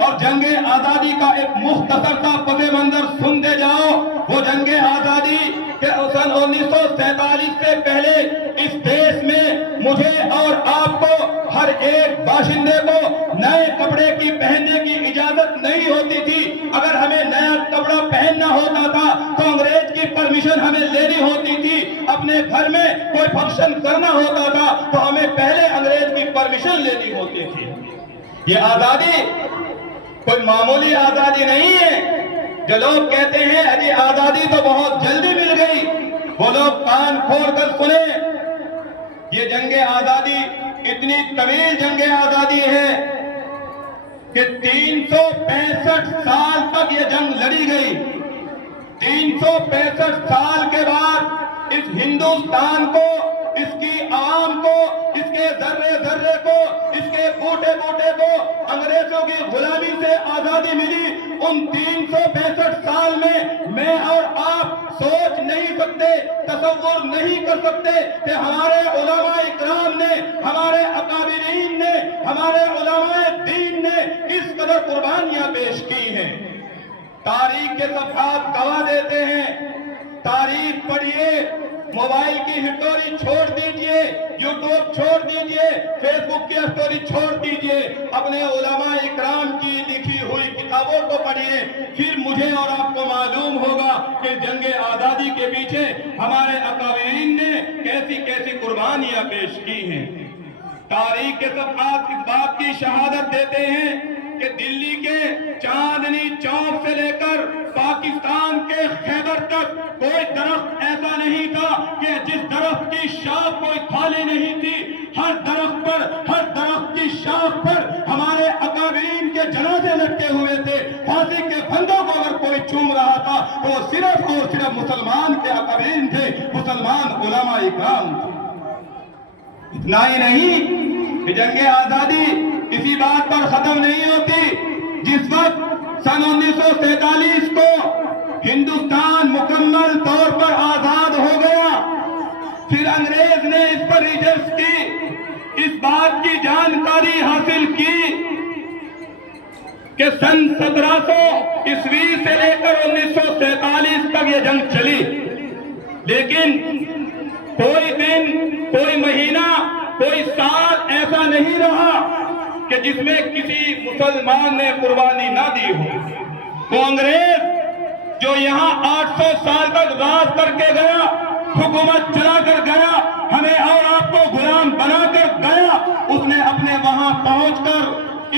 اور جنگ آزادی کا ایک مختصر سا پس منظر سنتے جاؤ۔ وہ جنگ آزادی کہ سن 1947 سے پہلے اس دیش میں مجھے اور آپ کو، ہر ایک باشندے کو نئے کپڑے کی پہننے کی اجازت نہیں ہوتی تھی۔ اگر ہمیں نیا کپڑا پہننا ہوتا تھا تو انگریز کی پرمیشن ہمیں لینی ہوتی تھی۔ اپنے گھر میں کوئی فنکشن کرنا ہوتا تھا تو ہمیں پہلے انگریز کی پرمیشن لینی ہوتی تھی۔ یہ آزادی کوئی معمولی آزادی نہیں ہے۔ جو لوگ کہتے ہیں ابھی آزادی تو بہت جلدی مل گئی، وہ لوگ کان کھول کر سنیں۔ یہ جنگ آزادی اتنی طویل جنگ آزادی ہے کہ 365 سال تک یہ جنگ لڑی گئی۔ 365 سال کے بعد اس ہندوستان کو، اس کی عوام کو، اس کے ذرے ذرے کو، اس کے بوٹے بوٹے کو انگریزوں کی غلامی سے آزادی ملی۔ ان 365 سال میں اور آپ سوچ نہیں سکتے، تصور نہیں کر سکتے کہ ہمارے علماء اکرام نے، ہمارے اکابرین نے، ہمارے علماء دین نے اس قدر قربانیاں پیش کی ہیں۔ تاریخ کے صفحات گواہ دیتے ہیں۔ تاریخ پڑھیے، موبائل کی ہسٹوری چھوڑ دیجئے، یوٹیوب چھوڑ دیجئے، فیس بک کی ہسٹوری چھوڑ دیجئے، اپنے علماء اکرام کی لکھی ہوئی کتابوں کو پڑھیے، پھر مجھے اور آپ کو معلوم ہوگا کہ جنگ آزادی کے پیچھے ہمارے اکابرین نے کیسی کیسی قربانیاں پیش کی ہیں۔ تاریخ کے صفحات اس بات کی شہادت دیتے ہیں کہ دلی کے چاندنی چوک سے لے کر پاکستان کے خیبر تک کوئی درخت ایسا نہیں تھا کہ جس درخت کی شاخ کوئی خالی نہیں تھی۔ ہر درخت پر، ہر درخت کی شاخ پر ہمارے اکابرین کے جنازے لٹکے ہوئے تھے۔ پھانسی کے پھندوں کو اگر کوئی چوم رہا تھا تو وہ صرف اور صرف مسلمان کے اکابرین تھے، مسلمان علماء اکرام تھے۔ اتنا ہی نہیں کہ جنگ آزادی کسی بات پر ختم نہیں ہوتی۔ جس وقت سن 1947 کو ہندوستان مکمل طور پر آزاد ہو گیا، پھر انگریز نے اس پر ریسرچ کی، اس بات کی جانکاری حاصل کی کہ سن 1700 سے لے کر 1947 تک یہ جنگ چلی، لیکن کوئی دن، کوئی مہینہ، کوئی سال ایسا نہیں رہا کہ جس میں کسی مسلمان نے قربانی نہ دی ہو۔ وہ انگریز جو یہاں 800 سال تک راج کر کے گیا، حکومت چلا کر گیا، ہمیں اور آپ کو غلام بنا کر گیا، اس نے اپنے وہاں پہنچ کر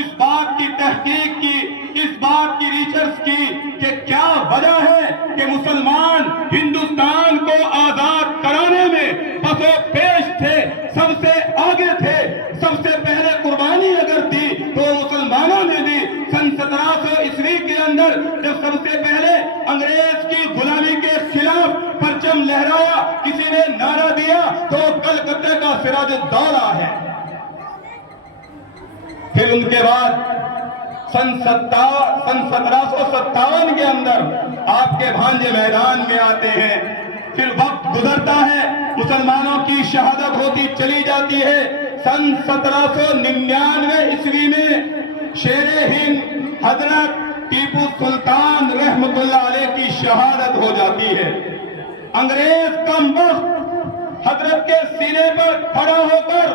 اس بات کی تحقیق کی، اس بات کی ریسرچ کی کہ کیا وجہ ہے کہ مسلمان ہندوستان کو آزاد کرانے میں پسو پیش تھے، سب سے آگے تھے، سب سے پہلے قربانی اگر دی تو مسلمانوں نے دی۔ سن 1700 کے اندر جب سب سے پہلے انگریز کی غلامی کے خلاف پرچم لہرایا، کسی نے نعرہ دیا تو کلکتہ کا سراج الدولہ ہے۔ پھر ان کے بعد سن 1757 کے اندر آپ کے بھانجے میدان میں آتے ہیں۔ پھر وقت گزرتا ہے، مسلمانوں کی شہادت ہوتی چلی جاتی ہے۔ سن 1799 میں شیر ہند حضرت ٹیپو سلطان رحمت اللہ علیہ کی شہادت ہو جاتی ہے۔ انگریز کم وقت حضرت کے سینے پر کھڑا ہو کر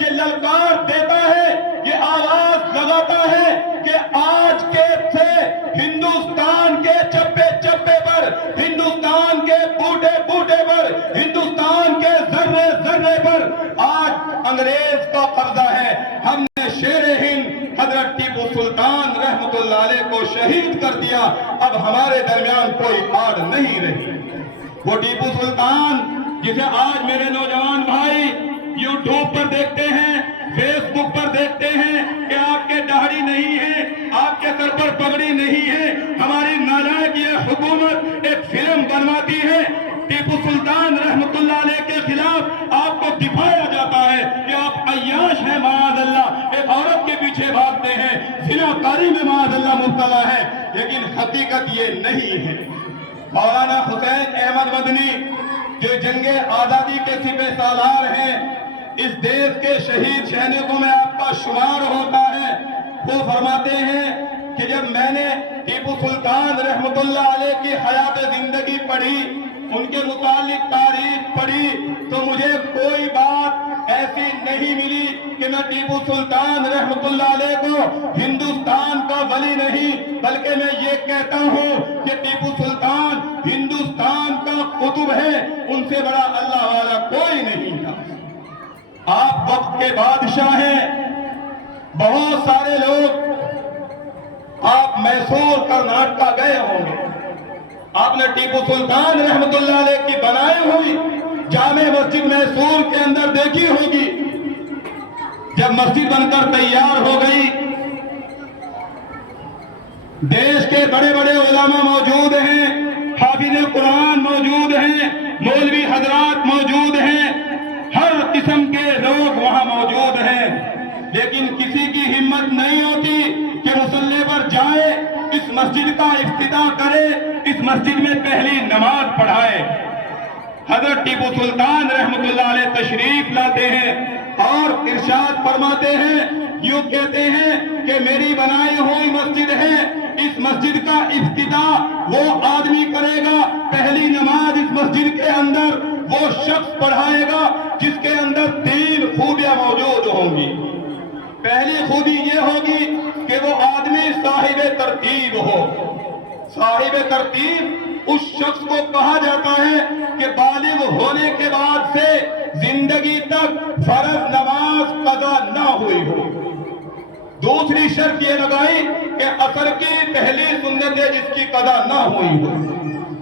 یہ للکار دیتا ہے، یہ آواز لگاتا ہے کہ آج کے سے ہندوستان کے چپے چپے پر، ہندوستان کے بوٹے بوٹے پر، ہندوستان کے ذرے ذرے پر آج انگریز کا قبضہ ہے۔ ہم نے شیر ہند حضرت ٹیپو سلطان رحمت اللہ علیہ کو شہید کر دیا، اب ہمارے درمیان کوئی آڑ نہیں رہی۔ وہ ٹیپو سلطان جسے آج میرے نوجوان بھائی یوٹیوب پر دیکھتے ہیں، فیس بک پر دیکھتے ہیں کہ آپ کے داڑھی نہیں ہے، آپ کے سر پر پگڑی نہیں ہے، ہماری نالائق یہ حکومت ایک فلم بنواتی ہے، ٹیپو سلطان رحمت اللہ علیہ کے خلاف آپ کو دکھایا جاتا ہے کہ آپ عیاش ہیں، معاذ اللہ، ایک عورت کے پیچھے بھاگتے ہیں، زناکاری میں معاذ اللہ مبتلا ہے، لیکن حقیقت یہ نہیں ہے۔ مولانا حسین احمد مدنی جو جنگ آزادی کے سپہ سالار ہیں، اس دیش کے شہید سینکوں میں آپ کا شمار ہوتا ہے، وہ فرماتے ہیں میں نے ٹیپو سلطان رحمت اللہ علیہ کی حیات زندگی پڑھی، ان کے متعلق تاریخ پڑھی، تو مجھے کوئی بات ایسی نہیں ملی کہ میں ٹیپو سلطان رحمت اللہ علیہ کو ہندوستان کا ولی نہیں، بلکہ میں یہ کہتا ہوں کہ ٹیپو سلطان ہندوستان کا قطب ہے، ان سے بڑا اللہ والا کوئی نہیں تھا۔ آپ وقت کے بادشاہ ہیں، بہت سارے لوگ آپ میسور کرناٹکا گئے ہوں گے، آپ نے ٹیپو سلطان رحمت اللہ علیہ کی بنائی ہوئی جامع مسجد میسور کے اندر دیکھی ہوگی۔ جب مسجد بن کر تیار ہو گئی، دیش کے بڑے بڑے علماء موجود ہیں، حافظ قرآن موجود ہیں، مولوی حضرات موجود ہیں، ہر قسم کے لوگ وہاں موجود ہیں، لیکن کسی کی ہمت نہیں ہوتی کہ مصلی پر جائے، اس مسجد کا افتتاح کرے، اس مسجد میں پہلی نماز پڑھائے۔ حضرت ٹیپو سلطان رحمت اللہ علیہ تشریف لاتے ہیں اور ارشاد فرماتے ہیں، یوں کہتے ہیں کہ میری بنائی ہوئی مسجد ہے، اس مسجد کا افتتاح وہ آدمی کرے گا، پہلی نماز اس مسجد کے اندر وہ شخص پڑھائے گا جس کے اندر 3 خوبیاں موجود ہوں گی۔ پہلی خوبی یہ ہوگی کہ وہ آدمی صاحب ترتیب ہو۔ صاحب ترتیب اس شخص کو کہا جاتا ہے کہ بالغ ہونے کے بعد سے زندگی تک فرض نماز قضا نہ ہوئی ہو۔ دوسری شرط یہ لگائی کہ عصر کی پہلی سنت ہے جس کی قضا نہ ہوئی ہو،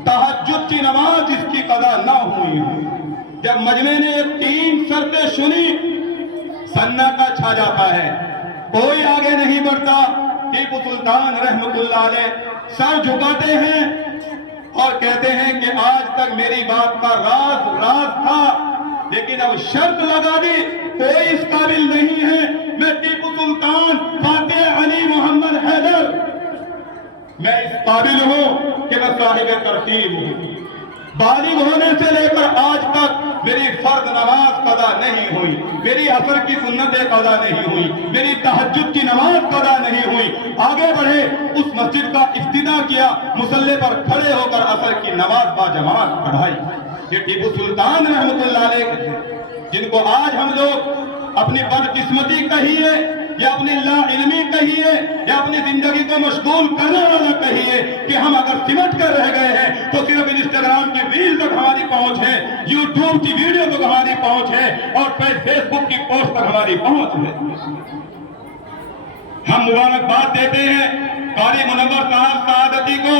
تہجد کی نماز جس کی قضا نہ ہوئی ہو۔ جب مجمع نے یہ 3 شرطیں سنی، سناٹا چھا جاتا ہے، کوئی آگے نہیں بڑھتا۔ ٹیپو سلطان رحمت اللہ علیہ سر جھکاتے ہیں اور کہتے ہیں کہ آج تک میری بات کا راز تھا، لیکن اب شرط لگا دی، کوئی اس قابل نہیں ہے، میں ٹیپو سلطان فاتح علی محمد حیدر، میں اس قابل ہوں کہ میں صاحب ترتیب ہوں۔ بالغ ہونے سے لے کر آج تک میری فرض نماز قضا نہیں ہوئی، میری عصر کی سنتیں قضا نہیں ہوئی، میری تہجد کی نماز قضا نہیں ہوئی۔ آگے بڑھے، اس مسجد کا افتتاح کیا، مصلی پر کھڑے ہو کر عصر کی نماز باجماعت پڑھائی۔ یہ ٹیپو سلطان رحمت اللہ علیہ جن کو آج ہم لوگ اپنی بدقسمتی کہیے یا اپنی لا علمی کہیے یا اپنی زندگی کو مشغول کرنے والا کہیے کہ ہم اگر سمٹ کر رہ گئے ہیں تو صرف انسٹاگرام کی ریل تک ہماری پہنچ ہے، یوٹیوب کی ویڈیو تک ہماری پہنچ ہے اور فیس بک کی پوسٹ تک ہماری پہنچ ہے۔ ہم مبارکباد دیتے ہیں قاری منور صاحب سعادتی کو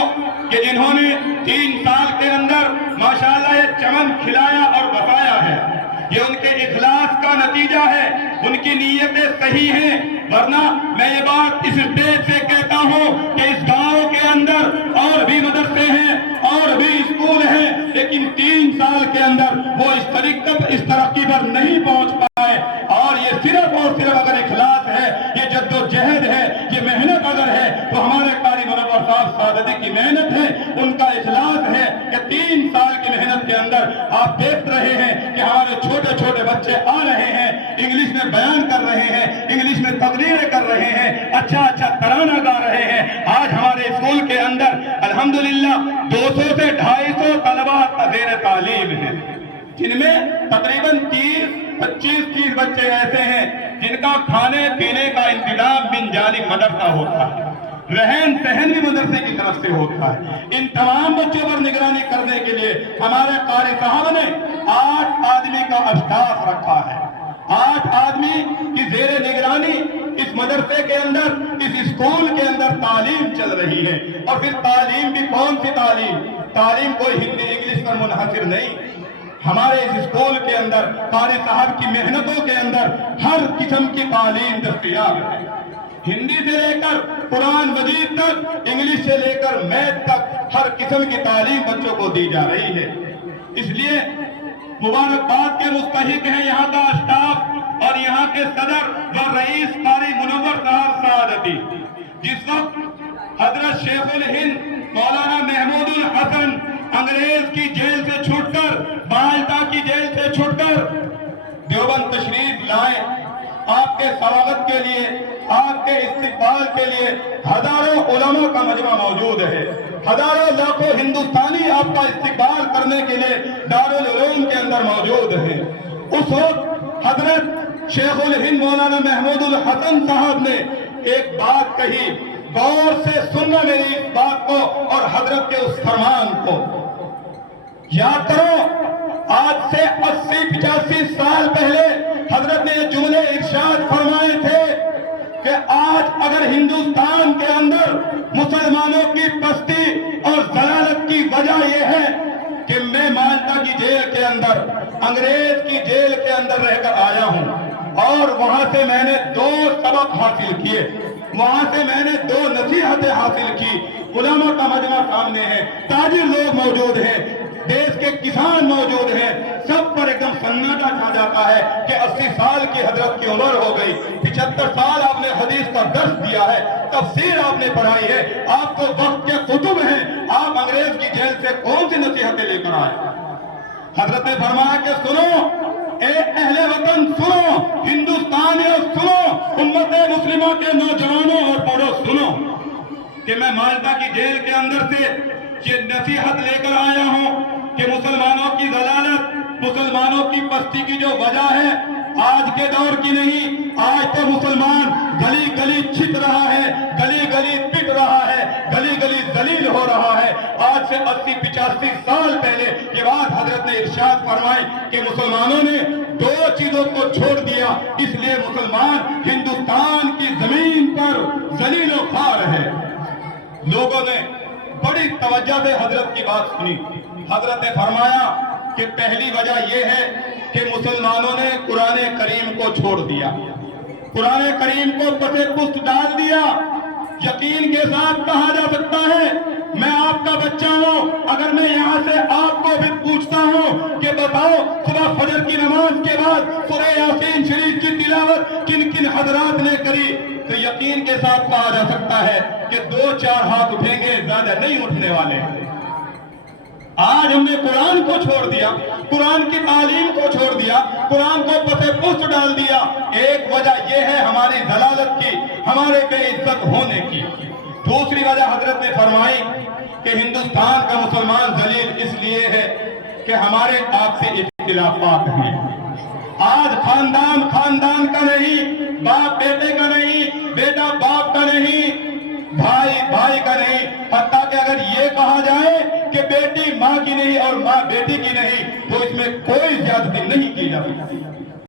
کہ جنہوں نے 3 سال کے اندر ماشاءاللہ یہ چمن کھلایا اور بسایا ہے۔ یہ ان کے اخلاص کا نتیجہ ہے، ان کی نیتیں صحیح ہیں، ورنہ میں یہ بات اس اسٹیج سے کہتا ہوں کہ اس گاؤں کے اندر اور بھی مدرسے ہیں اور بھی اسکول ہیں، لیکن 3 سال کے اندر وہ اس ترقی پر نہیں پہنچ پائے۔ اور یہ صرف اور صرف اگر اخلاص ہے، یہ جد و جہد ہے، یہ محنت اگر ہے تو ہمارے قاری منور صاحب سعادتی کی محنت ہے، ان کا اخلاص ہے کہ 3 سال کی محنت کے اندر آپ دیکھ رہے ہیں کہ ہمارے چھوٹے چھوٹے بچے آ رہے ہیں، انگلش میں بیان کر رہے ہیں، انگلش میں تقریریں کر رہے ہیں، اچھا ترانہ گا رہے ہیں۔ آج ہمارے اسکول کے اندر الحمدللہ 200 سے 250 طلبہ زیر تعلیم ہیں، جن میں تقریباً 25-30 بچے ایسے ہیں جن کا کھانے پینے کا انتظام من جانب مدرسہ ہوتا ہے، رہن سہن بھی مدرسے کی طرف سے ہوتا ہے۔ ان تمام بچوں پر نگرانی کرنے کے لیے ہمارے قاری صاحب نے 8 آدمی کا اسٹاف رکھا ہے۔ 8 آدمی کی زیر نگرانی اس مدرسے کے اندر، اس اسکول کے اندر تعلیم چل رہی ہے۔ اور پھر تعلیم بھی کون سی تعلیم کوئی ہندی انگلش پر منحصر نہیں، ہمارے اس اسکول کے اندر قاری صاحب کی محنتوں کے اندر ہر قسم کی تعلیم دستیاب ہے، ہندی سے لے کر قرآن مجید تک، انگلش سے لے کر میتھ تک ہر قسم کی تعلیم بچوں کو دی جا رہی ہے۔ اس لیے مبارکباد کے مستحق ہیں یہاں کا اسٹاف اور یہاں کے صدر و رئیس قاری منور صاحب سعادتی۔ جس وقت حضرت شیخ الہند مولانا محمود الحسن انگریز کی جیل سے چھوٹ کر، مالٹا کی جیل سے چھوٹ کر دیوبند تشریف لائے، آپ کے سواگت کے لیے، آپ کے استقبال کے لیے ہزاروں علماء علماء کا مجمع موجود ہے، ہزاروں لاکھوں ہندوستانی آپ کا استقبال کرنے کے لیے دارالعلوم کے اندر موجود ہیں۔ اس وقت حضرت شیخ الہند مولانا محمود الحسن صاحب نے ایک بات کہی، غور سے سننا میری اس بات کو اور حضرت کے اس فرمان کو۔ یاد کرو، آج سے 80-85 سال پہلے حضرت نے یہ جملے ارشاد فرمائے تھے کہ آج اگر ہندوستان کے اندر مسلمانوں کی پستی اور ضلالت کی وجہ یہ ہے کہ میں مالٹا کی جیل کے اندر، انگریز کی جیل کے اندر رہ کر آیا ہوں اور وہاں سے میں نے 2 سبق حاصل کیے، وہاں سے میں نے 2 نصیحتیں حاصل کی۔ علماء کا مجمع سامنے ہے، تاجر لوگ موجود ہیں، دیش کے کسان موجود ہیں، سب پر ایک دم سناٹا چھا جاتا ہے کہ 80 سال کی حضرت کی عمر ہو گئی، 75 سال آپ نے حدیث کا درس دیا ہے، تفسیر آپ نے پڑھائی ہے، آپ کو وقت کے کتب ہیں، آپ انگریز کی جیل سے کون سی نصیحتیں لے کر آئے؟ حضرت نے فرمایا کہ سنو اے اہل وطن، سنو ہندوستانیوں، سنو امت مسلمہ کے نوجوانوں اور بڑوں، سنو کہ میں مالٹا کی جیل کے اندر سے یہ نصیحت لے کر آیا ہوں کہ مسلمانوں کی ضلالت، مسلمانوں کی پستی کی جو وجہ ہے آج کے دور کی نہیں، آج تو مسلمان گلی گلی چھت رہا ہے، گلی گلی پٹ رہا ہے، گلی گلی ذلیل ہو رہا ہے۔ آج سے 80-85 سال پہلے یہ بات حضرت نے ارشاد فرمائی کہ مسلمانوں نے 2 چیزوں کو چھوڑ دیا، اس لیے مسلمان ہندوستان کی زمین پر ذلیل و خوار ہے۔ لوگوں نے بڑی توجہ سے حضرت کی بات سنی۔ حضرت نے فرمایا کہ پہلی وجہ یہ ہے کہ مسلمانوں نے قرآن کریم کو چھوڑ دیا، قرآن کریم کو پسے پشت ڈال دیا۔ یقین کے ساتھ کہا جا سکتا ہے، میں آپ کا بچہ ہوں، اگر میں یہاں سے آپ کو بھی پوچھتا ہوں کہ بتاؤ صبح فجر کی نماز کے بعد سورہ یاسین شریف کی تلاوت کن کن حضرات نے کری، تو یقین کے ساتھ کہا جا سکتا ہے کہ 2-4 ہاتھ اٹھیں گے، زیادہ نہیں اٹھنے والے۔ آج ہم نے قرآن کو چھوڑ دیا، قرآن کی تعلیم کو چھوڑ دیا، قرآن کو پسے پشت ڈال دیا۔ ایک وجہ یہ ہے ہماری ضلالت کی، ہمارے بے عزت ہونے کی۔ دوسری وجہ حضرت نے فرمائی کہ ہندوستان کا مسلمان ذلیل اس لیے ہے کہ ہمارے آپ سے اختلافات ہیں۔ آج خاندان خاندان کا نہیں، باپ بیٹے کا نہیں، بیٹا باپ کا نہیں، بھائی بھائی کا نہیں، حتیٰ کہ اگر یہ کہا جائے کہ بیٹی ماں کی نہیں اور ماں بیٹی کی نہیں تو اس میں کوئی زیادتی نہیں کی جا سکتی۔